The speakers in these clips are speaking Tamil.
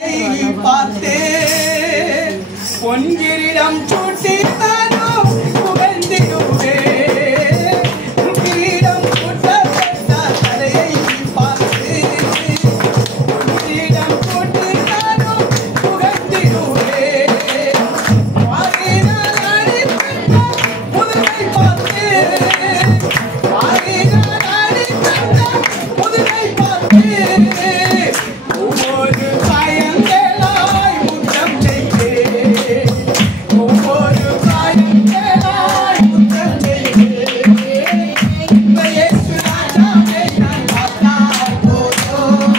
பார்த்தே பொன்கிரிடம் சூட்டி நானும் புகழ்ந்திடுவே கிரீடம் சூட்டப்பட்ட தலையை பார்த்து பொன்கிரிடம் சூட்டி நானும் புகழ்ந்திடுவே வாரினால் அடித்த புதுமை பார்த்து வாரினால் அடித்த புதுமை பார்த்து ஒவ்வொரு காயங்களாய் முத்தம் செய்தே ஒவ்வொரு காயங்களாய் முத்தம் செய்தே இந்த இயேசு ராஜாவை நான் பார்த்தால் போதும்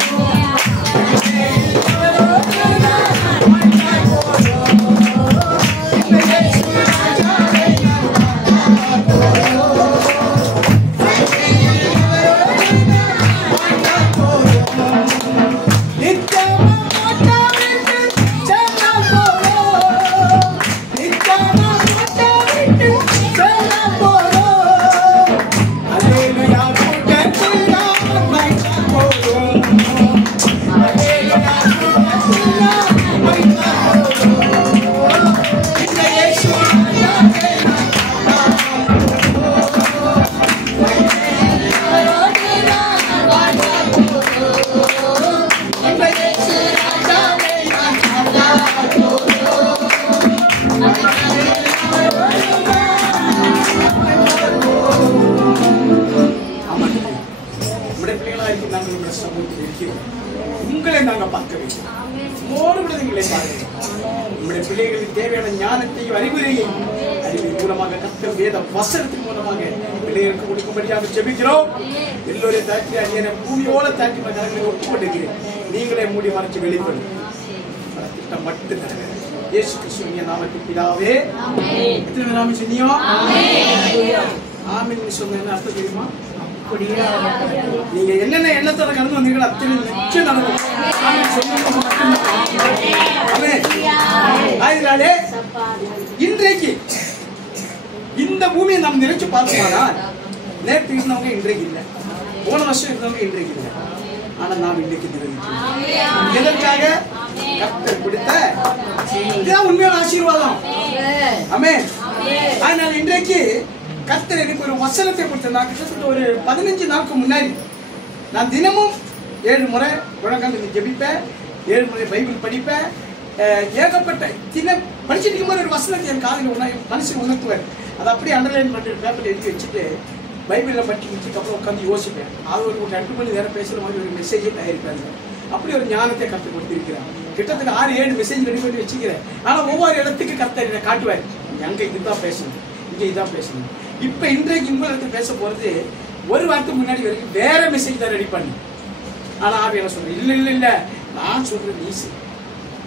இந்த இயேசு ராஜாவை நான் பார்த்தால் போதும் உங்களை நாங்கள் பார்க்க வேண்டும். உங்களுடைய பிள்ளைகளுக்கு தேவையான ஞானத்தையும் அறிவுரையும் அறிவின் மூலமாக கர்த்தர் வேத வசனத்தின் மூலமாக பிள்ளைகளுக்கு கொடுக்கும்படியாக ஜெபிக்கிறோம். எல்லோரையும் தாக்கி அடியான பூமியோட தாக்கி கரங்களை ஒப்புக்கொண்டிருக்கிறேன். நீங்களே மூடி மறைச்சு வெளிப்படும் திட்டம் மட்டும் நடக்க இயேசு கிறிஸ்துவின் நாமத்தில் பிதாவே எத்தனை நாம சொன்னியோ ஆமென் சொன்ன அர்த்தம் தெரியுமா? நீங்க என்னென்ன எண்ணத்தோட கடந்து வந்தீங்களோ அத்தனை நிச்சயம் நடக்கும். அதனாலே இன்றைக்கு இந்த பூமியை நாம் நினைச்சு பார்த்தோம்னா நேற்று இருந்தவங்க இன்றைக்கு இல்லை, போன வருஷம் இருந்தவங்க இன்றைக்கு இல்லை. ஆனா நாம் இன்றைக்கு நிறைவேற்றோம். எதற்காக? கர்த்தர் கொடுத்த இதுதான் உண்மையான ஆசீர்வாதம். ஆமென். அதனால இன்றைக்கு கர்த்தர் எனக்கு ஒரு வசனத்தை கொடுத்தார். கிட்டத்தட்ட ஒரு 15 நாளுக்கு முன்னாடி நான் தினமும் 7 முறை உலகம் ஜெபிப்பேன், 7 முறை பைபிள் படிப்பேன். ஏகப்பட்ட தினம் படிச்சுட்டு இருக்கும்போது ஒரு வசனத்தை என் காலையில் மனசுக்கு உணர்த்துவார். அதை அப்படியே அண்டர்லைன் பண்ணிட்டு பேப்பரில் எழுதி வச்சுட்டு பைபிளில் படிச்சு முடிச்சுட்டு அப்புறம் உட்காந்து யோசிப்பேன். அது ஒரு 2 மணி நேரம் பேசுகிற மாதிரி ஒரு மெசேஜை தயாரிப்பாங்க. அப்படி ஒரு ஞானத்தை கற்றுக் கொடுத்திருக்கிறேன். கிட்டத்தட்ட 6-7 மெசேஜ் ரெடி பண்ணி வச்சுக்கிறேன். ஆனால் ஒவ்வொரு இடத்துக்கு கர்த்தர் என்னை காட்டுவார். அங்கே இதுதான் பேசணும், இங்கே இதான் பேசணும். இப்போ இன்றைக்கு உங்களுக்கு பேச போகிறது ஒரு வாரத்துக்கு முன்னாடி வரைக்கும் வேற மெசேஜ் தான் ரெடி பண்ணி. ஆனால் ஆவியான சொல்கிறேன், இல்லை இல்லை இல்லை நான் சொல்கிறது நீ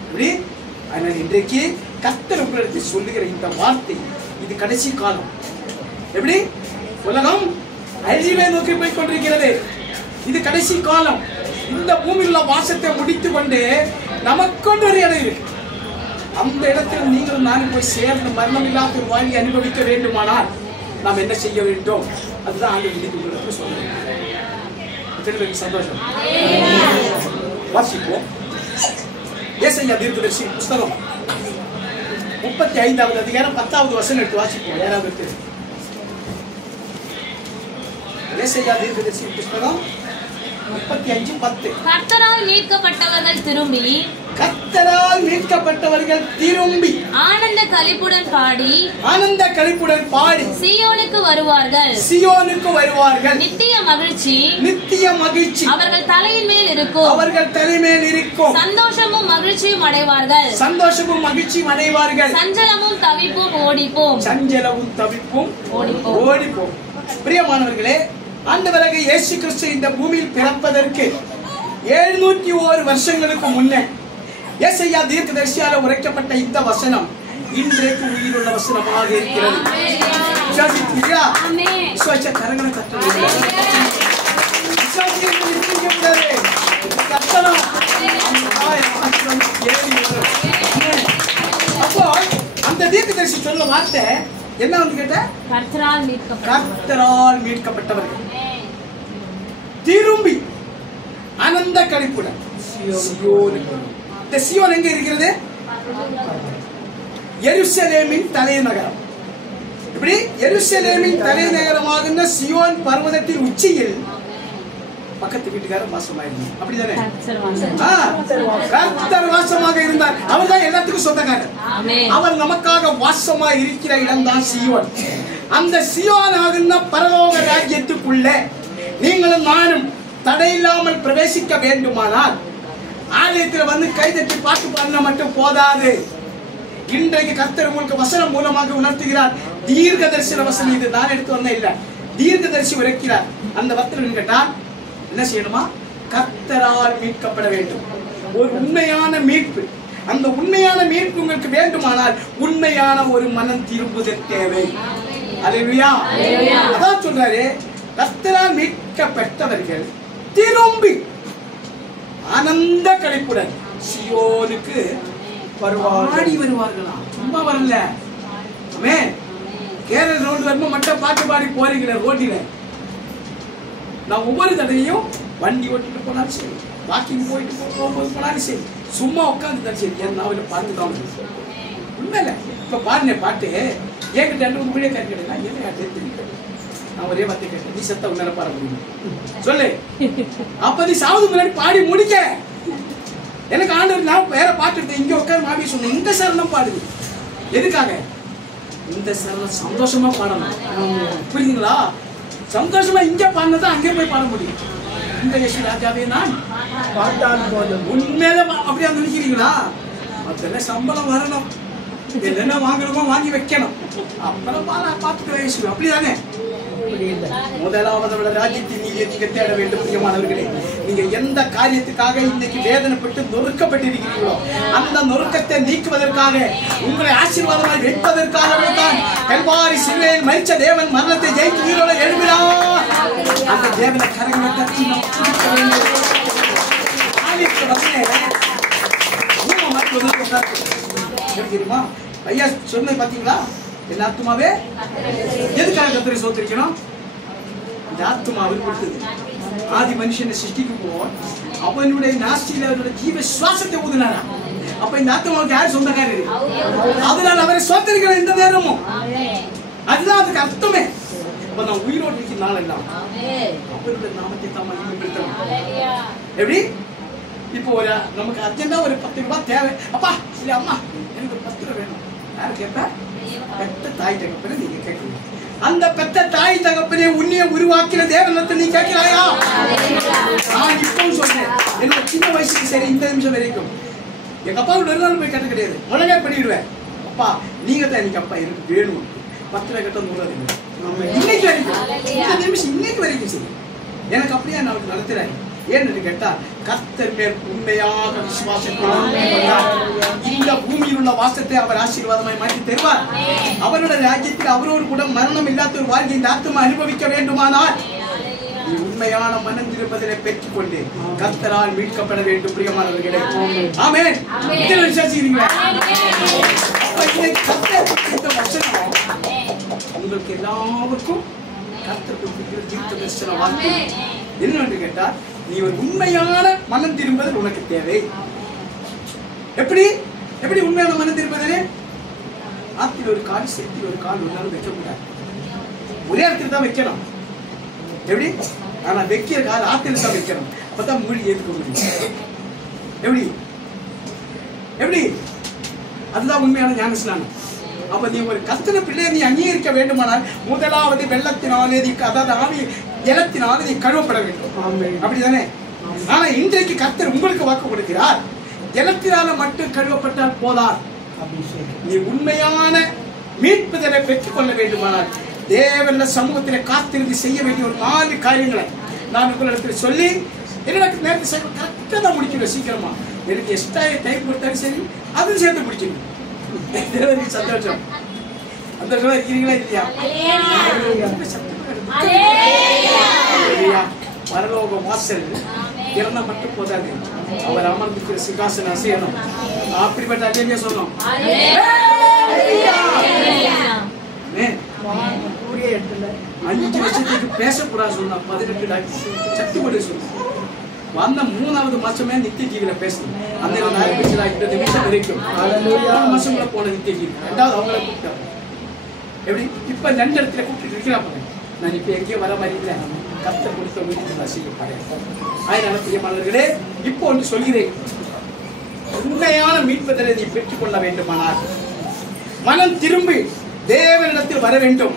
எப்படி. அதனால் இன்றைக்கு கர்த்தர் உங்களுக்கு சொல்லுகிற இந்த வார்த்தை இது கடைசி காலம். எப்படி உலகம் அழிவை நோக்கி போய் கொண்டிருக்கிறது. இது கடைசி காலம். இந்த பூமியில் உள்ள வாசத்தை முடித்து கொண்டு நமக்கொண்டு ஒரு இடம் இருக்கு. அந்த இடத்தில் நீங்கள் நானும் போய் சேர்ந்து மரணம் இல்லாத ஒரு வாழ்வை அனுபவிக்க வேண்டுமானால் நாம் என்ன செய்ய வேண்டும்? அதுதான் ஆண்டவர் உங்களுக்கு சொல்லுங்க. சந்தோஷம். வாசிப்போம். ஏசாயா தீர்க்கதரிசி புஸ்தகம் 35வது அதிகாரம் 10வது வசனம் எடுத்து வாசிப்போம். யாராவது இருக்கு? ஏசாயா தீர்க்கதரிசி புஸ்தகம் 35:10. கர்த்தரால் மீட்கப்பட்டவர்கள் திரும்பி ஆனந்த களிப்புடன் பாடி சீயோனுக்கு வருவார்கள். நித்திய மகிழ்ச்சி அவர்கள் தலையின் மேல் இருக்கும். சந்தோஷமும் மகிழ்ச்சியும் அடைவார்கள். சஞ்சலமும் தவிப்பும் ஓடிப்போம். பிரியமானவர்களே, ஆண்டவராகிய இயேசு கிறிஸ்து இந்த பூமியில் பிறப்பதற்கு 701 வருஷங்களுக்கு முன்னே ஏசாயா தீர்க்கதரிசியால் உரைக்கப்பட்ட இந்த வசனம் இன்றைக்கு உயிருள்ள வசனமாக இருக்கிறது. கரங்களை அப்போ அந்த தீர்க்கதரிசி சொல்ல வார்த்தை என்ன வந்து கேட்ட? கர்த்தரால் மீட்கப்பட்டவர்கள் திரும்பி ஆனந்த களிப்புடன் இந்த சியோன் எங்க இருக்கிறது? எருசலேமின் தலைநகரம். இப்படி எருசலேமின் தலைநகரமாகின்ற சியோன் பர்வதத்தின் உச்சியில் பக்கத்து வீட்டுக்காரர் வாசமாயிருந்தார். அப்படிதானே? கர்த்தர் வாசமாக இருந்தார். அவர் தான் எல்லாத்துக்கும் சொந்தக்காரர். அவர் நமக்காக வாசமா இருக்கிற இடம் தான் சியோன். அந்த சியோன் ஆகின்ற பரலோக ராஜ்யத்துக்குள்ள நீங்களும் நானும் தடையில்லாமல் பிரவேசிக்க வேண்டுமானால் ஆலயத்தில் வந்து கைதட்டி பாட்டு பாடினா மட்டும் போதாது. இன்றைக்கு கர்த்தர் உங்களுக்கு வசனம் மூலமாக உணர்த்துகிறார். தீர்க்க தரிசன வசனம் இது நான் எடுத்து வந்தேன் இல்ல, தீர்க்க தரிசி உரைக்கிறார். அந்த வசனம் கேட்டா என்ன செய்யணுமா? கர்த்தரால் மீட்கப்பட வேண்டும். ஒரு உண்மையான மீட்பு. அந்த உண்மையான மீட்பு உங்களுக்கு வேண்டுமானால் உண்மையான ஒரு மனம் திரும்புதல் தேவை. அல்லேலூயா. அதான் சொல்றாரு, கர்த்தரால் மீட்கப்பட்டவர்கள் திரும்பி ஆனந்த களிப்புடன் சியோனுக்கு வருவார்களாம். சும்மா வரல. கேரள ரோடு வரும்போது மட்டும் பாட்டு பாடி போறீங்களே ரோட்டில. நான் ஒவ்வொரு தடவையும் வண்டி ஓட்டிட்டு போனாலும் சரி, வாக்கிங் போயிட்டு போகும்போது போனாலும் சரி, சும்மா உட்காந்து சரி என் நாவல பாட்டுதான் உண்மையில. இப்ப பாடின பாட்டு என்கிட்ட 2 மணியே கேட்கலாம். நான் ஒரே வார்த்தை கேட்டேன், நீ செத்த உன்னால பாட முடியும் சொல்லு. அப்ப நீ சாவது முன்னாடி பாடி முடிக்க. எனக்கு ஆண்டவர் நான் வேற பாட்டு எடுத்தேன். இங்க உட்காந்து மாவி சொன்னேன், இந்த சரணம் பாடுது. எதுக்காக? இந்த சரணம் சந்தோஷமா பாடணும். புரியுதுங்களா? சந்தோஷமா இங்க பாடினதான் அங்கே போய் பாட முடியும். இந்த யேசு ராஜாவே நான் பாட்டால் போதும். உண்மையில அப்படியா நினைக்கிறீங்களா? அதெல்லாம் சம்பளம் வரணும், என்ன வாங்கணுமோ வாங்கி வைக்கணும், அப்புறம் பாத்துக்கிற யேசு. அப்படிதானே? முதலாவது ராஜ்யத்தின் நீதியை நீங்க தேட வேண்டும். பிரியமானவர்களே, நீங்க எந்த காரியத்துக்காக இன்னைக்கு வேதனைப்பட்டு நொறுக்கப்பட்டிருக்கிறீர்களோ அந்த நொறுக்கத்தை நீக்குவதற்காக, உங்களை ஆசீர்வாதமாக வைப்பதற்காகவே தான் கல்வாரி சிலுவையில் மரித்த தேவன் மரணத்தை ஜெயித்து உயிரோடு எழுப்பினார். அந்த தேவனை கரங்களை தட்டி தெரியுமா? ஐயா சொன்னது பாத்தீங்களா? என்ன ஆத்துமாவே எதுக்காக கர்த்தரை ஸ்தோத்திரிக்கணும்? இந்த ஆத்துமா அவர் கொடுத்தது. ஆதி மனுஷனை சிருஷ்டிக்கும் போது அவனுடைய நாஸ்தியில அவருடைய ஜீவ சுவாசத்தை ஊதினாரா. அப்ப இந்த ஆத்துமாவுக்கு யார் சொந்தக்காரர்? அதனால அவரை ஸ்தோத்திரிக்கணும் இந்த நேரமும். அதுதான் அதுக்கு அர்த்தமே. அப்ப நான் உயிரோடு இருக்கிற நாள் எல்லாம் அவருடைய நாமத்தை தான் மகிமைப்படுத்தணும். எப்படி? இப்போ ஒரு நமக்கு அர்ஜென்டா ஒரு 10 ரூபாய் தேவை. அப்பா இல்ல அம்மா எனக்கு 10 ரூபாய் வேணும். யாரு கேட்ப? பெத்த தாய் தகப்பனை நீங்க கேட்கணும். அந்த பெத்த தாய் தகப்பனை உன்னைய உருவாக்கின தேவனத்தை நீ கேட்கிறாயா? நான் இப்பவும் சொல்றேன், என்னோட சின்ன வயசுக்கு சரி இந்த நிமிஷம் வரைக்கும் எங்க அப்பா ஒரு நாள் போய் கேட்ட கிடையாது. உடனே பண்ணிடுவேன், அப்பா நீங்க தான் எனக்கு அப்பா எனக்கு வேணும். 10 ரூபாய் கட்ட 100 ரூபாய் இன்னைக்கு வரைக்கும், இந்த நிமிஷம் இன்னைக்கு வரைக்கும் சரி எனக்கு அப்படியே நான் நடத்துறேன். ஏன்னு கேட்டா கர்த்தர் மேல் உண்மையாக விசுவாசம் இந்த பூமியில் உள்ள வாசத்தை அவர் ஆசீர்வாதமாய் மாற்றி தருவார். அவருடைய ராஜ்யத்தில் அவரோடு கூட மரணம் இல்லாத ஒரு வாழ்க்கை இந்த ஆத்மா அனுபவிக்க வேண்டுமானால் நீ உண்மையான மனம் திருப்பதிலை பெற்றுக் கொண்டு கர்த்தரால் மீட்கப்பட வேண்டும். பிரியமானவர்களே, ஆமென். இதை விசுவாசிக்கிறீங்களா? இந்த வசனம் உங்களுக்கு எல்லாருக்கும் கர்த்தர் கொடுக்கிற தீர்க்க தரிசன வார்த்தை என்னன்னு கேட்டா, நீ ஒரு உண்மையான மனம் திரும்புதல் உனக்கு தேவை. எப்படி எப்படி உண்மையான மனம் திரும்புதல்? ஆத்தில் ஒரு கால் சேர்த்தில் ஒரு கால் ஒன்னாலும் வைக்க கூடாது. ஒரே இடத்துல தான் வைக்கணும். எப்படி? ஆனா வைக்கிற கால் ஆத்தில் தான் வைக்கணும். அப்பதான் மூடி ஏற்றுக்க முடியும். எப்படி எப்படி? அதுதான் உண்மையான ஞான ஸ்நானம். அப்ப நீ ஒரு கர்த்தருடைய பிள்ளையை நீ அங்கீகரிக்க வேண்டுமானால் முதலாவது வெள்ளத்தினாலே நீ, அதாவது ஆவி ஜலத்தினாலே நீ கழுவப்பட வேண்டும். அப்படிதானே? ஆனா இன்றைக்கு கர்த்தர் உங்களுக்கு வாக்கு கொடுக்கிறார், ஜலத்தினால மட்டும் கழுவப்பட்டால் போதாது. நீ உண்மையான மீட்புதலை பெற்றுக் கொள்ள வேண்டுமானால் தேவன சமூகத்திலே காத்திருந்து செய்ய வேண்டிய ஒரு 4 காரியங்களை நான் உங்களிடத்தில் சொல்லி எனக்கு நேரத்தை கரெக்டாக தான் முடிக்கணும். சீக்கிரமா எனக்கு எக்ஸ்ட்ரா டைம் கொடுத்தாலும் சரி அதுவும் சேர்த்து முடிக்கணும். சந்தோஷம் சந்தோஷமா இருக்கிறீங்களா இல்லையா? பரலோக வாசல் இறந்தா மட்டும் போதாது, அவர் அமர்ந்திருக்கிற சிங்காசன அசையணும். அப்படிப்பட்ட அஜய்யா சொன்னோம். 5 வருஷத்துக்கு பேசக்கூடாது சொன்னா 18 டாக்டர் சக்தி போட்டு சொன்னோம். வந்த 3வது மாசமே நித்திய ஜீவில பேசணும். அந்த ஆரம்பிச்சதா இந்த நிமிஷம் வரைக்கும் 3 மாசம் கூட போன நித்திய ஜீவி. 2வது அவங்கள கூப்பிட்டாங்க. எப்படி இப்ப 2 இடத்துல கூப்பிட்டு இருக்கிறாங்க. நான் இப்ப எங்கேயும் வர மாதிரி இல்லை, கர்த்தர் கொடுத்த வீட்டுக்கு நான் செய்யப்படுறேன். அதனால பிரியமானவர்களே, இப்போ ஒன்று சொல்கிறேன், உண்மையான மீட்புதலை நீ பெற்றுக் கொள்ள வேண்டுமானால் மனம் திரும்பி தேவனிடத்தில் வர வேண்டும்.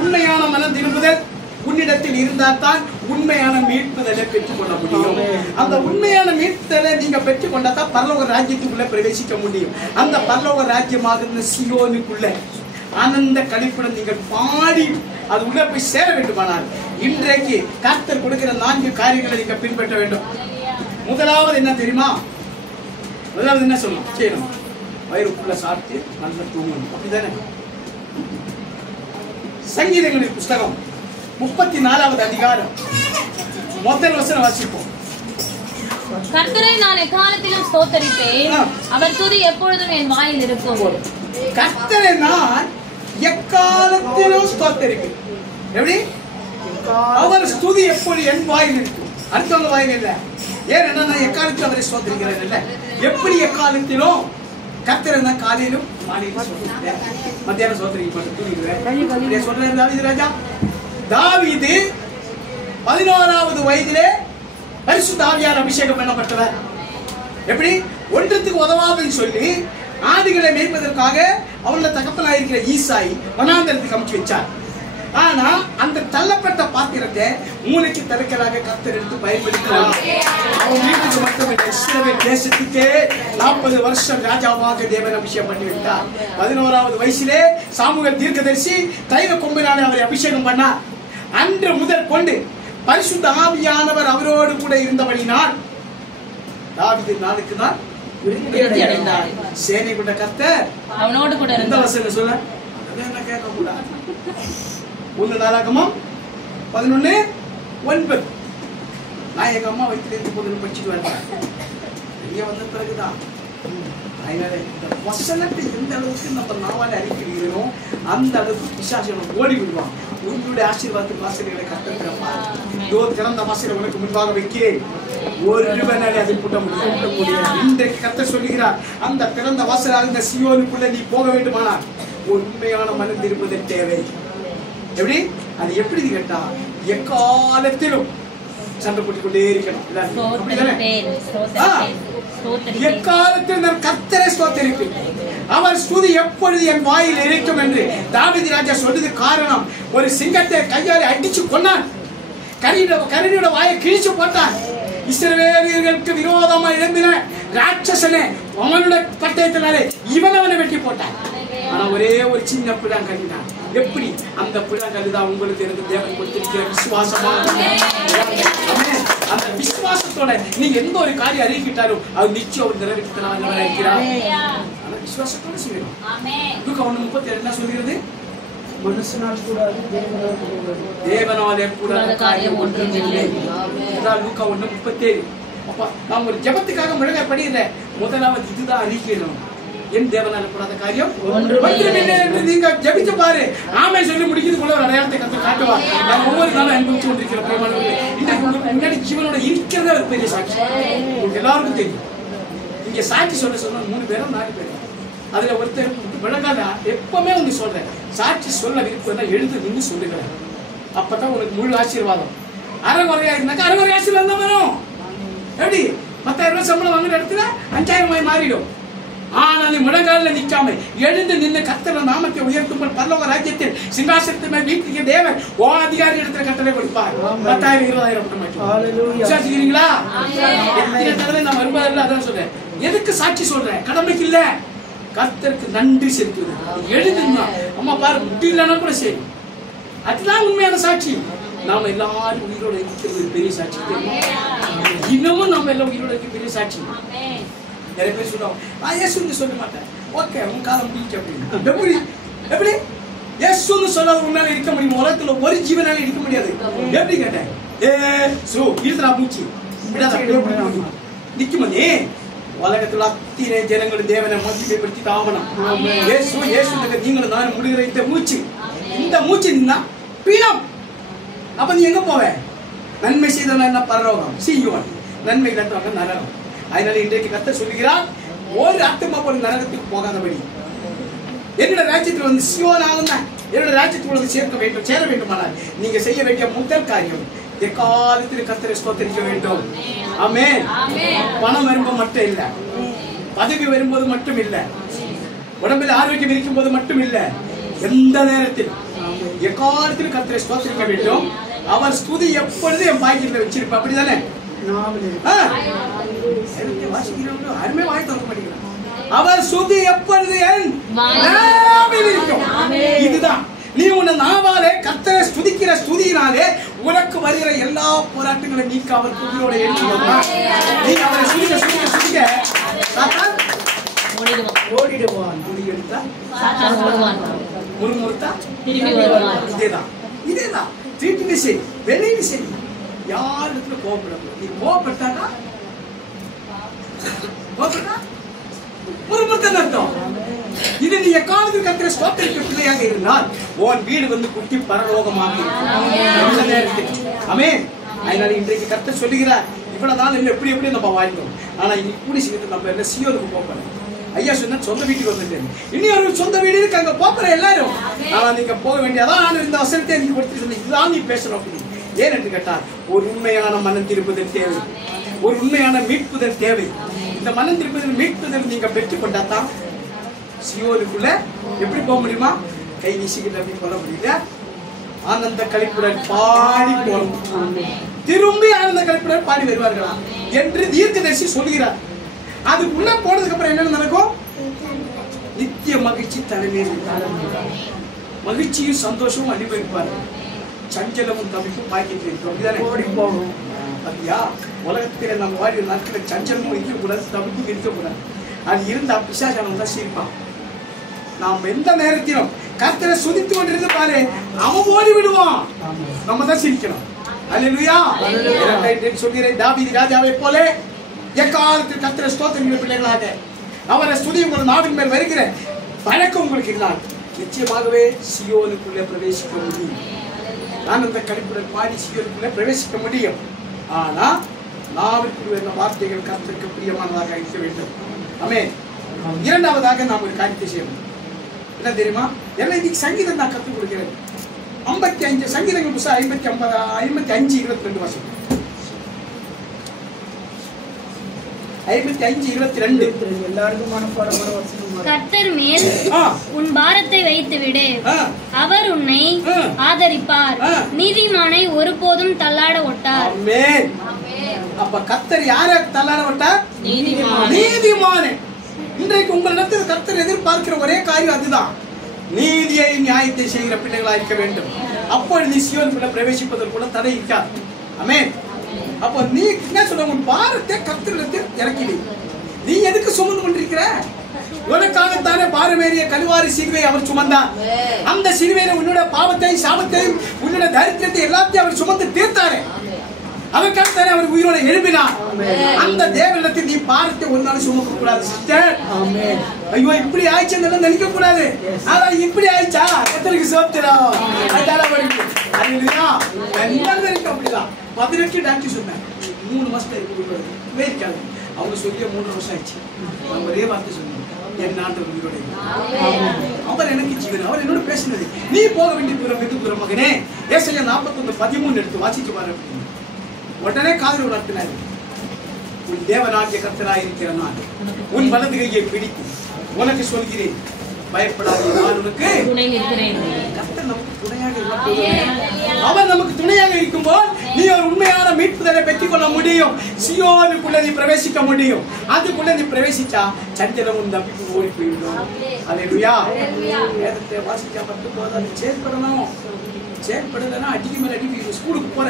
உண்மையான மனம் திரும்புதல் உன்னிடத்தில் இருந்தால் தான் உண்மையான மீட்புதலை பெற்றுக் கொள்ள முடியும். அந்த உண்மையான மீட்புதலை நீங்க பெற்றுக் கொண்டா தான் பரலோக ராஜ்யத்துக்குள்ள பிரவேசிக்க முடியும். அந்த பரலோக ராஜ்யமாக இருந்த சியோனுக்குள்ள ஆனந்த கழிப்புடன் நீங்கள் பாடி அது உள்ள போய் சேர வேண்டுமானால் இன்றைக்கு கர்த்தர் கொடுக்கிற 4 காரியங்களை நீங்க பின்பற்ற வேண்டும். முதலாவது என்ன தெரியுமா? முதலாவது என்ன சொல்லணும்? செய்யணும், வயிறுக்குள்ள சாப்பிட்டு நல்லா தூங்கணும். அப்படிதானே? சங்கீதங்களின் புஸ்தகம் 34வது அதிகாரம் முதல் வசனம் வாசிப்போம். கர்த்தரை நான் எக்காலத்திலும் ஸ்தோத்தரிப்பேன், அவர் துதி எப்பொழுதும் என் வாயில் இருக்கும். கர்த்தரை நான் எக்காலத்திலும் ஸ்தோத்தரிப்பேன். எப்படி? அவர் ஸ்துதி எப்பொழுது என் வாயில் இருக்கும், அடுத்தவங்க வாயில் இல்ல. ஏன்னா நான் எக்காலத்திலும் அவரை ஸ்தோத்தரிக்கிறேன் இல்ல. எப்படி எக்காலத்திலும்? கர்த்தரை நான் காலையிலும் மாலையிலும் ஸ்தோத்தரிக்கிறேன், மத்தியானம் ஸ்தோத்தரிக்கிறேன் சொல்றேன். தாவீது ராஜா, தாவீது 11வது வயதிலே பரிசுத்த ஆவியார் அபிஷேகம் பண்ணப்பட்டவர். எப்படி? ஒன்றத்துக்கு உதவாதுன்னு சொல்லி ஆடுகளை மேய்ப்பதற்காக அவங்கள தகப்பனாக இருக்கிற ஈசாய் வனாந்தரத்துக்கு அமுச்சு வச்சார். ஆனா அந்த தள்ளப்பட்ட பாத்திரத்தை மூளைக்கு தடுக்கலாக கர்த்தர் எடுத்து பயன்படுத்தினார். அவன் வீட்டுக்கு மட்டும் இஸ்ரவேல் தேசத்துக்கே 40 வருஷம் ராஜாவாக தேவன் அபிஷேகம் பண்ணி விட்டார். 11வது வயசிலே சாமுவேல் தீர்க்கதரிசி தைல கொம்பினாலே அவரை அபிஷேகம் பண்ணார். அன்று முதல் கொண்டு பரிசுத்த ஆவியானவர் அவரோடு கூட இருந்தபடினால் தாவீது நாளுக்கு நாள் விருத்தி அடைந்தார். சேனை கொண்ட கர்த்தர் அவனோடு கூட இருந்தார். வசனம் சொல்ல என்ன கேட்க கூடாது. 1 நாளாகமம் 11:9. நான் எங்க அம்மா வயிற்றுல இருந்து போது படிச்சுட்டு வரேன். இங்க வந்த பிறகுதான் அதனால இந்த வசனத்தை எந்த அளவுக்கு நம்ம நாவால அறிக்கிறோம் அந்த அளவுக்கு பிசாசு ஓடி விடுவான். உங்களுடைய ஆசீர்வாதத்தின் வாசல்களை கர்த்தர் திறப்பார். இதோ திறந்த வாசலை உனக்கு முன்பாக வைக்கிறேன், ஒருவனாலே அதை பூட்ட முடியாது. இன்றைக்கு கர்த்தர் சொல்லுகிறார், அந்த திறந்த வாசலாக இந்த சியோனுக்குள்ள நீ போக வேண்டுமானால் உண்மையான மனம் திரும்புதல் தேவை. எப்படி? அது எப்படி கேட்டா எக்காலத்திலும் சண்டை போட்டுக் கொண்டே இருக்கணும். எக்காலத்தில் நான் கர்த்தரை ஸ்தோத்தரிப்பேன், அவர் ஸ்துதி எப்பொழுது என் வாயில் இருக்கும் என்று தாவீது ராஜா சொன்னது காரணம். ஒரு சிங்கத்தை கையால் அடிச்சு கொண்டான், கரடியோட வாயை கிழிச்சு போட்டான். இஸ்ரவேலியர்களுக்கு விரோதமாக எழுந்தின ராட்சசனே அவனுடைய பட்டயத்தினாலே அவனை வெட்டி போட்டான். ஆனா ஒரே ஒரு சின்ன பிள்ளான் கல்லினான். எப்படி? அந்த பிள்ளான் கல்லுதான் உங்களுக்கு எனக்கு தேவன் கொடுத்திருக்கிற விசுவாசமா. அந்த விசுவாசத்தோட நீங்க எந்த ஒரு காரியம் அறிவிக்கிட்டாலும் அது நிச்சயம் ஒரு நிறைவேற்றலாம் இருக்கிறார். ஆனா விசுவாசத்தோட செய்யணும். லூக்கா 1:37 என்ன சொல்கிறது? மனுஷனால் கூடாது தேவனாலே கூடாத காரியம் ஒன்றும் இல்லை. லூக்கா 1:37. அப்ப நான் ஒரு ஜெபத்துக்காக முழங்க படிக்கிறேன். முதலாவது இதுதான் அறிக்கையிடணும், என் தேவனால கூடாத காரியம் ஒன்றுமில்லை என்று நீங்க ஜெபிச்சு பாரு. ஆமே சொல்லி முடிக்கிறதுக்குள்ள ஒரு அடையாளத்தை கர்த்தர் காட்டுவார். நான் ஒவ்வொரு நாளும் அனுபவிச்சு கொண்டிருக்கிற பிரேமானவர்களே, இன்றைக்கு உங்களுக்கு முன்னாடி ஜீவனோட இருக்கிறதே ஒரு பெரிய சாட்சி. உங்களுக்கு எல்லாருக்கும் தெரியும். இங்க சாட்சி சொன்ன 3 பேரோ 4 பேரோ அதுல ஒருத்தர் விளங்காத எப்பவுமே உங்களுக்கு சொல்றேன், சாட்சி சொல்ல விருப்பம் எழுந்து நின்று சொல்லுகிறேன். அப்பதான் உனக்கு முழு ஆசீர்வாதம். அரைகுறையா இருந்தாக்கா அரைகுறை ஆசீர்வாதம் தான் வரும். எப்படி? 10,000 ரூபாய் சம்பளம் வாங்குற இடத்துல 5,000 மாறிடும். ஆனா நீ முழங்கால நிக்காம எழுந்து நின்று கர்த்தர் நாமத்தை உயர்த்தும் பரலோக ராஜ்யத்தில் சிங்காசனத்தின் மேல் வீட்டுக்கு தேவன் ஓ அதிகாரி இடத்துல கட்டளை கொடுப்பார். 10,000 20,000 விசுவாசிக்கிறீங்களா? எத்தனை தடவை நான் வருவதில்லை, அதான் சொல்றேன். எதுக்கு சாட்சி சொல்றேன்? கடமைக்கு இல்ல, கர்த்தருக்கு நன்றி செலுத்துவது. எழுதுனா அம்மா பாரு முடியலன்னா கூட சரி, அதுதான் உண்மையான சாட்சி. நாம எல்லாரும் உயிரோட இருக்கிறது பெரிய சாட்சி. இன்னமும் நம்ம எல்லாம் உயிரோட இருக்க பெரிய சாட்சி. நிறைய பேர் சொல்லுவாங்க, நான் இயேசுன்னு சொல்ல மாட்டேன். ஓகே, உன் காலம் முடிஞ்சு அப்படின்னு. எப்படி இயேசுன்னு சொல்லாத உன்னால இருக்க முடியும்? உலகத்துல ஒரு ஜீவனால இருக்க முடியாது. எப்படி கேட்டேன்? இருந்துடா மூச்சு நிக்குமா? நீ உலகத்துல அத்தனை ஜனங்களும் தேவனை மகிமைப்படுத்தி தாவணும். இயேசு இயேசு நீங்களும் நான் முடிகிற இந்த மூச்சு நின்னா பீனம். அப்ப நீ எங்க போவ? நன்மை செய்தவன் என்ன பரலோகம், சீயோன். நன்மை இல்லாதவங்க நரகம். அதனால இன்றைக்கு கர்த்தர் சொல்லுகிறார், ஒரு ஆத்துமா ஒரு நரகத்துக்கு போகாதபடி என்னோட ராஜ்யத்தில் வந்து சியோனாகும் தான் என்னோட ராஜ்யத்தில் வந்து சேர வேண்டுமானால் நீங்க செய்ய வேண்டிய முதல் காரியம் எக்காலத்தில் கர்த்தரை ஸ்தோத்திரிக்க வேண்டும். ஆமென். பணம் வரும்போது மட்டும் இல்ல, பதவி வரும்போது மட்டும் இல்ல, உடம்பில் ஆரோக்கியம் இருக்கும் போது மட்டும் இல்ல, எந்த நேரத்தில் எக்காலத்தில் கர்த்தரை ஸ்தோத்திரிக்க வேண்டும். அவர் ஸ்துதி எப்பொழுது என் பாக்கெட்ல வச்சிருப்பா. அப்படிதானே? அருமை வாய் தர மாட்டேங்கிறான். அவர் ஸ்துதி எப்பொழுது என் நாவில் இருக்கும். இதுதான் நீ உன்னை நாவாலே கர்த்தரை ஸ்துதிக்கிற ஸ்துதியினாலே உனக்கு வருகிற எல்லா போராட்டங்களை நீக்க அவர் துதியோட எழுதுவாங்க. நீ அவரை சுதிக்க சுதிக்க சுதிக்க சாத்தான் ஓடிடுவான். துதி எடுத்தா முறுமுறுத்தா இதேதான் இதேதான் வீட்டுல சரி வெளியில சரி யாருக்கு கோபப்படக்கூடாது. நீ கோபப்பட்டாக்கா முறுமுறுத்தன்னு அர்த்தம். இது நீ எக்காலத்தில் கர்த்தரை ஸ்தோத்திரிக்க பிள்ளையாக இருந்தால் உன் வீடு வந்து குட்டி பரலோகமாக இருக்கும். ஆமென். அதனால இன்றைக்கு கர்த்தர் சொல்லுகிறார், இவ்வளவு நாள் என்ன எப்படி எப்படி நம்ம வாழ்ந்தோம், ஆனா இன்னைக்கு கூடி சீக்கிரத்தில் நம்ம என்ன சியோனுக்கு போறோம். ஐயா சொன்ன சொந்த வீட்டுக்கு வந்துட்டேன், இனி ஒரு சொந்த வீடு இருக்கு, அங்க போற எல்லாரும். ஆனா நீங்க போக வேண்டியதான் இந்த வசனத்தை நீங்க கொடுத்து சொன்ன இதுதான் நீ பேசணும் அப்படின்னு. ஏன் என்று கேட்டால் ஒரு உண்மையான மனம் திருப்புதல் தேவை, ஒரு உண்மையான மீட்புதல் தேவை. இந்த மனம் திருப்புதல் மீட்புதல் நீங்க பெற்றுக் கொண்டாதான் சியோனுக்குள்ள எப்படி போக முடியுமா? கை வீசிக்கிட்டு அப்படி போட முடியல, ஆனந்த கழிப்புடன் பாடி போகணும். திரும்பி ஆனந்த கழிப்புடன் பாடி வருவார்களா என்று தீர்க்கதரிசி சொல்கிறார். அதுக்குள்ள போனதுக்கு அப்புறம் என்ன நடக்கும்? நித்திய மகிழ்ச்சி தலைமையில் மகிழ்ச்சியும் சந்தோஷமும் அனுபவிப்பார்கள். சஞ்சலமும் தவிப்பும் பாக்கிட்டு இருக்கும். அப்படிதானே ஓடி போகும். அப்படியா? உலகத்தில நம்ம வாழ்க்கை நாட்களில் சஞ்சலமும் இருக்கக்கூடாது, தவிப்பும் இருக்கக்கூடாது. அது இருந்தா பிசாசானவன் தான் சிரிப்பான். நாம் எந்த நேரத்திலும் கர்த்தரை சுதித்து கொண்டிருந்து பாரு, அவன் ஓடி விடுவான், நம்ம தான் சிரிக்கணும். அல்லேலூயா. சொல்கிறேன், தாவீது ராஜாவை போல எக்காலத்தில் கர்த்தரை ஸ்தோத்திரிக்கிற பிள்ளைகளாக அவரை ஸ்துதி உங்கள் நாவின் மேல் வருகிற பழக்கம் உங்களுக்கு இருந்தால் நிச்சயமாகவே சியோனுக்குள்ளே பிரவேசிக்க முடியும். நான் அந்த கழிப்புடன் பாடி சியோனுக்குள்ளே பிரவேசிக்க முடியும். ஆனா நாவிற்குள் வந்த வார்த்தைகள் கர்த்தருக்கு பிரியமானதாக இருக்க வேண்டும். ஆமென். இரண்டாவதாக நாம் ஒரு காரியத்தை செய்யணும். என்ன தெரியுமா? எல்லாம் இன்னைக்கு சங்கீதம் நான் கற்றுக் கொடுக்கிறேன். 55 சங்கீதங்கள் புத்தகம் 55:22 வருஷம் 55:22 எல்லாருக்கும் மனப்பாடமான வசனம். கர்த்தர் மேல் உன் பாரத்தை வைத்து விடு, அவர் உன்னை ஆதரிப்பார், நீதிமானை ஒருபோதும் தள்ளாட ஒட்டார். ஆமென். அப்ப கர்த்தர் யாரை தள்ளாட ஒட்டார்? நீதிமானை. இன்றைக்கு உங்களிடத்தில் கர்த்தர் எதிர்பார்க்கிற ஒரே காரியம் அதுதான், நீதியை நியாயத்தை செய்கிற பிள்ளைகளா இருக்க வேண்டும். அப்பொழுது நீ சியோனுக்குள்ள பிரவேசிப்பதற்குள்ள தடை இருக்காது. ஆமென். அப்போ நீ என்ன சொல்ற? உன் பாரத்தை கர்த்தரிடத்தில் இறக்கிடு. நீ எதுக்கு சுமந்து கொண்டிருக்கிற? உனக்காகத்தானே பாரமேறிய கல்வாரி சிலுவை அவர் சுமந்தார். அந்த சிலுவையில உன்னோட பாவத்தையும் சாபத்தையும் உன்னோட தரித்திரத்தை எல்லாத்தையும் அவர் சுமந்து தீர்த்தாரு. அதற்காகத்தானே அவர் உயிரோட எழுப்பினார். அந்த தேவனிடத்தில் நீ பாரத்தை ஒரு நாள் சுமக்க கூடாது சிஸ்டர். ஐயோ இப்படி ஆயிடுச்சு நினைக்க கூடாது. ஆனா இப்படி ஆயிடுச்சா கர்த்தருக்கு ஸ்தோத்திரம். அப்படிதான் 18 டாக்டர் சொன்னேன். 3 மாசத்துல வேர்க்காது. அவங்க சொல்லிய 3 வருஷம் ஆயிடுச்சு. நம்ம ஒரே வார்த்தை சொன்னோம், என் நாட்டு உயிரோட அவர் எனக்கு ஜீவன். அவர் என்னோட பேசினது, நீ போக வேண்டிய தூரம் வெகு தூரம் மகனே. ஏசாயா 41:13 எடுத்து வாசிச்சு பாரு. உடனே காதில் உணர்த்தினார், உன் தேவனாகிய கர்த்தராய் இருக்கிற நான் உன் வலது கையை பிடித்து உனக்கு சொல்கிறேன், பயப்படாதே, நான் உனக்கு துணை நிற்கிறேன். கர்த்தர் நமக்கு துணையாக இருக்கிறார். அவர் நமக்கு துணையாக இருக்கும்போது நீ ஒரு உண்மையான மீட்புதலை பெற்றுக் கொள்ள முடியும். சியோனுக்குள்ள நீ பிரவேசிக்க முடியும். அதுக்குள்ள நீ பிரவேசிச்சா சஞ்சலமும் தப்பிப்பு ஓடி போயிடும். அல்லேலூயா. வேதத்தை வாசிச்சா மட்டும் போதாது, செயல்படணும். செயல்படலைன்னா அடிக்க மேல அடி. ஸ்கூலுக்கு போற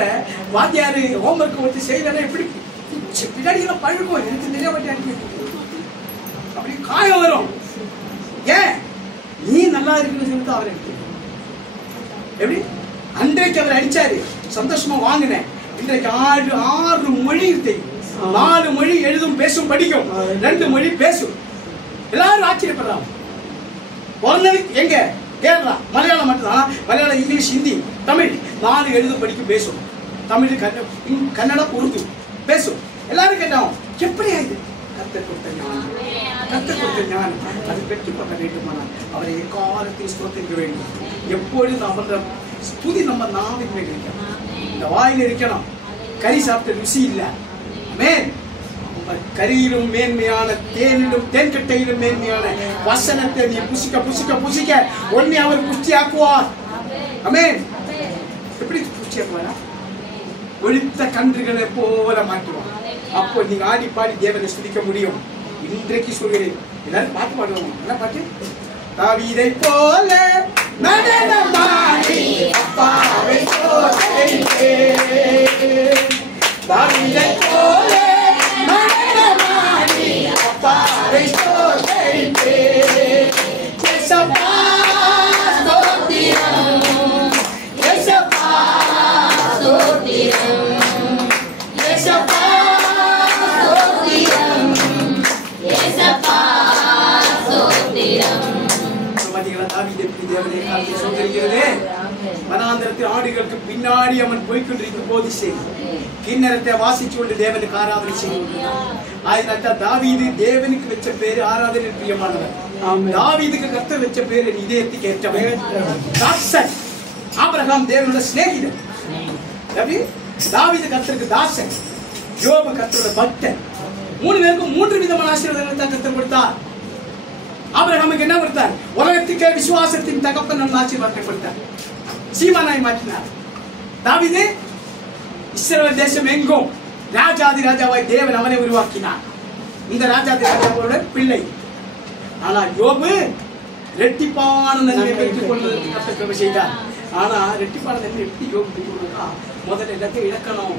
வாத்தியாரு ஹோம்ஒர்க் ஒருத்தி செய்யலன்னா எப்படி பின்னாடி எல்லாம் பழகும். எனக்கு நிறைய வாட்டி அடிக்க அப்படி காயம் வரும். ஏன்? நீ நல்லா இருக்குன்னு சொல்லிட்டு அவர் எடுத்து எப்படி அன்றைக்கு அவர் அடிச்சாரு, சந்தோஷமா வாங்கினேன். இன்றைக்கு 6 மொழி தெரியும். 4 மொழி எழுதும், பேசும், படிக்கும். 2 மொழி பேசும். எல்லாரும் ஆச்சரியப்படுறாங்க. பிறந்ததுக்கு எங்க கேரளா மலையாளம் மட்டும்தான். மலையாளம், இங்கிலீஷ், ஹிந்தி, தமிழ் 4 எழுதும், படிக்கும், பேசும். தமிழ், கன்னடம், உருது பேசும். எல்லாரும் கேட்டோம், எப்படி ஆயுது? கர்த்தர் கொடுத்த ஞானம், கர்த்தர் கொடுத்த ஞானம். அது பெற்றுக்கொள்ள வேண்டுமானால் அவரை எக்காலத்தையும் ஸ்தோத்திரிக்க வேண்டும். எப்பொழுதும் அவர ஸ்துதி நம்ம நாவின் மேல் இருக்கணும், இந்த வாயில் இருக்கணும். கறி சாப்பிட்ட ருசி இல்லை. ஆமென். கரியிலும் மேன்மையான, தேனிலும் தேன்கட்டையிலும் மேன்மையான வசனத்தை நீ புசிக்க புசிக்க புசிக்க ஒன்னே அவர் புஷ்டி ஆக்குவார். ஆமென். எப்படி புஷ்டி ஆக்குவாரா? ஒழித்த கன்றுகளை போல மாற்றுவார். அப்போ நீங்க ஆடி பாடி தேவனை ஸ்துதிக்க முடியும். இன்றைக்கு சொல்கிறேன், எல்லாரும் பாட்டு பாடுவோம். என்ன பாட்டு? தாவீதை போல நடனமாடி அப்பாவை சோதரிப்பே, தாவீதை போல நடனமாடி அப்பாவை சோதரிப்பே, இயேசப்பா ஸ்தோத்திரம், இயேசப்பா ஸ்தோத்திரம், இயேசப்பா ஸ்தோத்திரம், இயேசப்பா ஸ்தோத்திரம். தாவீது எப்படி தேவனை காத்து சோதரிக்கிறதே? வனாந்தரத்தில் ஆடுகளுக்கு பின்னாடி அவன் போய்கொண்டிருக்கும் போது கிண்ணறத்தை வாசிச்சு கொண்டு தேவனுக்கு ஆராதனை செய்ய. தாவீது தேவனுக்கு வச்ச பேரு ஆராதனை பிரியமானவர். தாவீதுக்கு கர்த்தர் வச்ச பேரு இதயத்துக்கு ஏற்றவர். தாசன். ஆபிரகாம் தேவனோட சிநேகிதன். தாவீது கர்த்தருக்கு தாசன், யோபு கர்த்தரோட பக்தன். 3 பேருக்கும் 3 விதமான ஆசீர்வாதங்களை தான் கர்த்தர் கொடுத்தார். ஆபிரகாமுக்கு என்ன கொடுத்தார்? உலகத்துக்கே விசுவாசத்தின் தகப்பன் ஆசீர்வாதத்தை கொடுத்தார், சீமானாய் மாற்றினார். தாவீது இஸ்ரவேல் தேசம் எங்கும் ராஜாதி ராஜாவாய் தேவன் அவனை உருவாக்கினார். இந்த ராஜாதி ராஜாவோட பிள்ளை. ஆனால் யோபு ரெட்டிப்பான நன்மை பெற்றுக் கொள்வதற்கு கர்த்தர் செய்தார். ஆனா ரெட்டிப்பான நன்மை எப்படி யோபு பெற்றுக் கொள்வதா? முதல்ல எல்லாத்தையும் இழக்கணும்.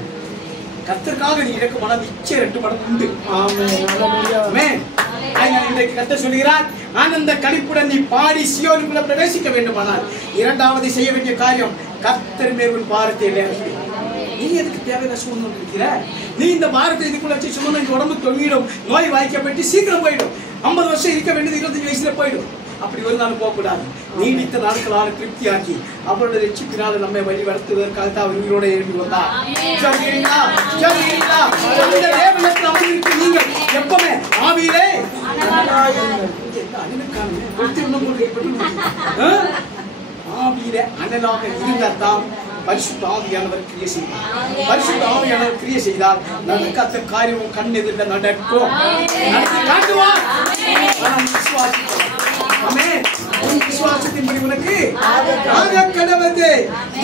கர்த்தருக்காக நீ இழக்குமானால் நிச்சயம் 2 மடங்கு உண்டு. ஆமென். இன்றைக்கு கர்த்தர் சொல்கிறார், ஆனந்த களிப்புடன் நீ பாடி சியோனுக்குள்ள பிரவேசிக்க வேண்டுமானால் 2வது செய்ய வேண்டிய காரியம் கர்த்தர் மேல் உன் பாரத்தை இழக்க. நீ எதுக்கு தேவையான சூழ்நிலை இருக்கிற? நீ இந்த பாரத்தை இதுக்குள்ள வச்சு சும்மா இந்த உடம்பு தொங்கிடும், நோய் வாய்க்கப்பட்டு சீக்கிரம் போயிடும். 50 வருஷம் இருக்க வேண்டியது 25 வயசுல போயிடும். அப்படி ஒரு நாள் போகக்கூடாது. நீடித்த நாட்களான திருப்தியாக்கி அவரோட ரட்சிப்பினால நம்மை வழி நடத்துவதற்காக தான் அவர் உயிரோட எழுதி வந்தார். நீங்கள் எப்பவுமே ஆவியிலே ஆவியிலே அனலாக இருந்தால்தான் பரிசுத்த ஆவியானவர் கிரியை செய்வார். பரிசுத்த ஆவியானவர் கிரியை செய்தால் நடக்காத காரியமும் கண் எதிரில் நடக்கும், காட்டுவார். விசுவாசத்தின்படி உனக்கு கடவுளே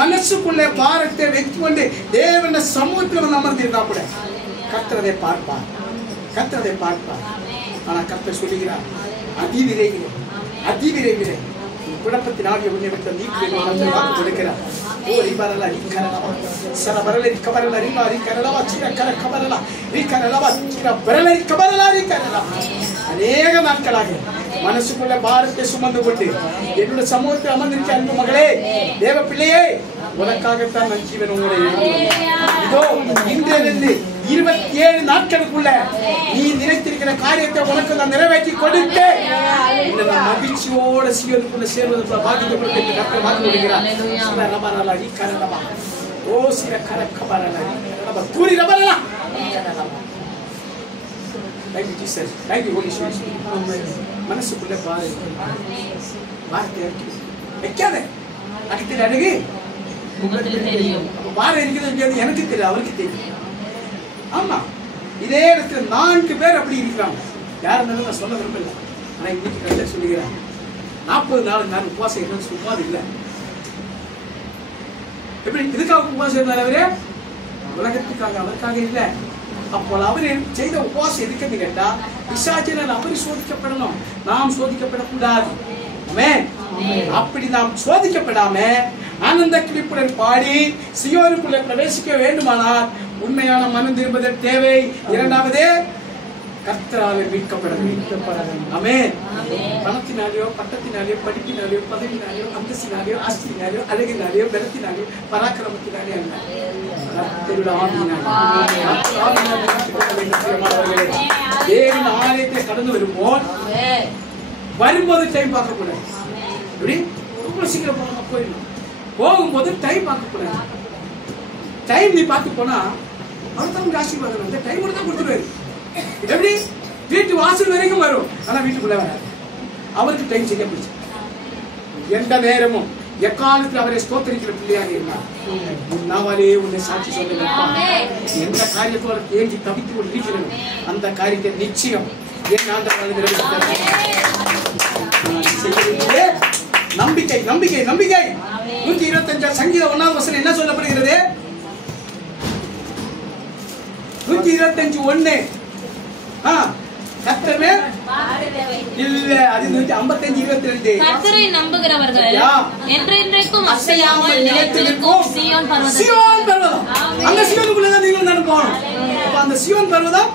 மனசுக்குள்ளே பாரத்தை வைத்து கொண்டு தேவன சமூகத்தில் அமர்ந்திருந்தா கூட கர்த்தரை பார்ப்பார், கர்த்தரை பார்ப்பார். ஆனா கர்த்தர் சொல்லுகிறார், அதிவிரைவிலே அதிவிரைவிலே குழப்பத்தின் ஆகிய உன்னை விட்டு நீக்கி வாக்கு கொடுக்கிறார். ஓரி வரல ரிக்கரலவா சர வரல ரிக்கபரல ரிமா ரிக்கரலவா சிர கர கபரல ரிக்கரலவா சிர வரல ரிக்கபரல ரிக்கரலவா. அநேக நாட்களாக மனசுக்குள்ள பாரத்தை சுமந்து கொண்டு என்னோட சமூகத்தில் அமர்ந்திருக்க அன்பு மகளே, தேவ பிள்ளையே, உனக்காகத்தான் நான் ஜீவன் உங்களை இதோ இன்றிலிருந்து 27 நாட்களுக்குள்ள நீ நினைத்திருக்கிற காரியத்தை உனக்கு நான் நிறைவேற்றி கொடுத்து மகிழ்ச்சியோட சீவனுக்குள்ள சேர்வதற்கு பாதிக்கப்பட்டு கர்த்தர் வாக்கு கொடுக்கிறார். ஓ சில கரக்கபரலா தூரி ரபரலா. Thank you Jesus. Thank you Holy Spirit. மனசுக்குள்ள வார்த்தை வைக்காத. அடுத்த அழகு பாரம் இருக்கிறது எனக்கு தெரியும், அவருக்கு தெரியும். ஆமா, இதே இடத்துல 4 பேர் அப்படி இருக்கிறாங்க. யார் இருந்தாலும் நான் சொல்ல விரும்பல. ஆனா இன்னைக்கு கர்த்தர் சொல்லுகிறார், 40 நாள் நான் உபவாசம் இருந்தாலும் சும்மா இல்லை. எப்படி இதுக்காக உபவாசம் இருந்தார்? அவரே உலகத்துக்காக, அவருக்காக இல்லை. அப்போ அவர் செய்த உபவாசம் எதுக்குன்னு கேட்டா, பிசாசினால் அவர் சோதிக்கப்படணும், நாம் சோதிக்கப்படக்கூடாது. அப்படி நாம் சோதிக்கப்படாம ஆனந்த கிளிப்புடன் பாடி சியோனுக்குள்ள பிரவேசிக்க வேண்டுமானால் உண்மையான மனம் திரும்புதல் தேவை. 2வது கர்த்தரால் மீட்கப்பட வேண்டும். ஆமென். பணத்தினாலேயோ பட்டத்தினாலேயோ படிப்பினாலேயோ பதவினாலேயோ அந்தஸ்தினாலேயோ ஆஸ்தினாலேயோ அழகினாலேயோ பலத்தினாலேயோ பராக்கிரமத்தினாலே அல்ல, கர்த்தருடைய ஆவியினாலே. தேவன் ஆலயத்தை கடந்து வரும்போது டைம் பார்க்கக்கூடாது. எப்படி ரொம்ப சீக்கிரம் போயிடணும். போகும்போது டைம் பார்க்கக்கூடாது. டைம் நீ பார்த்து போனா அவர் தான் உங்களுக்கு ஆசீர்வாதம் அந்த டைம் தான் கொடுத்துருவாரு. எப்படி வீட்டு வாசல் வரைக்கும் வரும், ஆனா வீட்டுக்குள்ள வராது. அவருக்கு டைம் சரியா போச்சு. எந்த நேரமும் எக்காலத்தில் அவரை ஸ்தோத்தரிக்கிற பிள்ளையாக இருந்தார். நாவாலே உன்னை சாட்சி சொல்ல எந்த காரியத்தோட தேங்கி தவித்துக் கொண்டு இருக்கிறது அந்த காரியத்தை நிச்சயம் என் ஆண்டவரால் நம்பிக்கை நம்பிக்கை நம்பிக்கை. 125 சங்கீதம் 1ஆம் வசனம் என்ன சொல்லப்படுகிறது? 125:1 கர்த்தரே இல்ல, அது 55:22 கர்த்தரை நம்புகிறவர்கள் என்றென்றைக்கும் அசையாமல் நிலைத்திருக்கும் சீயோன் பர்வதம். அந்த சீயோனுக்குள்ள தான் நீங்கள் நடக்கணும். அப்ப அந்த சீயோன் பர்வதம்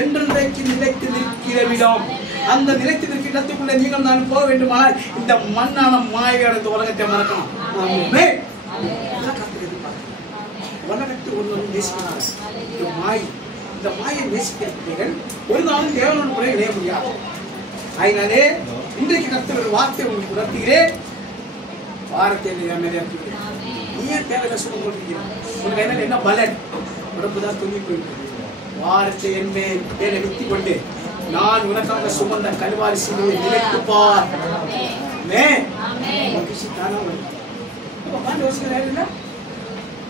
என்றென்றைக்கு நிலைத்து நிற்கிறவிடம். அந்த நிலைத்து நிற்கிற இடத்துக்குள்ள நீங்கள் நான் போக வேண்டுமானால் இந்த மண்ணான மாயையோட இந்த உலகத்தை மறக்கணும். உலகத்தை ஒன்று நேசிக்கிறார். இந்த மாய், இந்த மாயை நேசிக்கிறீர்கள் ஒரு நாளும் தேவனோடு கூட இணைய முடியாது. அதனாலே இன்றைக்கு கர்த்தர் ஒரு வார்த்தை உங்களுக்கு உணர்த்துகிறேன். வாரத்தை நிறைவேற்றுகிறேன். நீ ஏன் தேவையில்லை சுகம் கொண்டிருக்கிறேன்? உனக்கு என்ன பலன்? உடம்புதான் துணி போயிருக்கு. வாரத்தை என் மேலே வித்தி கொண்டு நான் உனக்காக சுமந்த கல்வாரி சிலுவை நிலைத்து பார். மகிழ்ச்சி தானா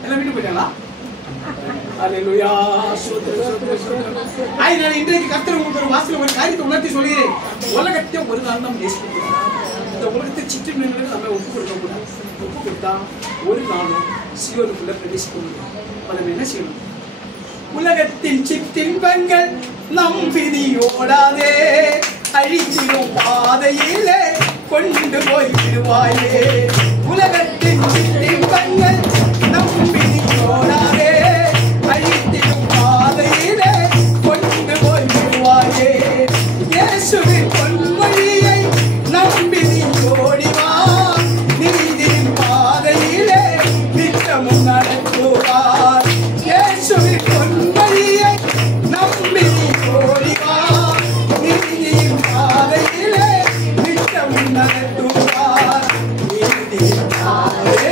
எல்லாம் வீட்டு போயிட்டாங்களா? இன்றைக்கு கர்த்தர் உங்களுக்கு ஒரு வாசல் ஒரு காரியத்தை உணர்த்தி சொல்கிறேன். உலகத்தை ஒரு நாள் நாம் நேசிக்கிறோம். இந்த உலகத்தை சிற்று நிலையில் நம்ம ஒப்பு கொடுக்க கூடாது. ஒப்பு கொடுத்தா ஒரு நாளும் சீயோனுக்குள்ள பிரவேசிக்க முடியும். நம்ம என்ன செய்யணும்? உலகத்தின் சிற்றின்பங்கள் நம் பிடியோடாதே, அழித்திடும் பாதையிலே கொண்டு போய் விடுவாயே. உலகத்தின் சிற்றின்பங்கள்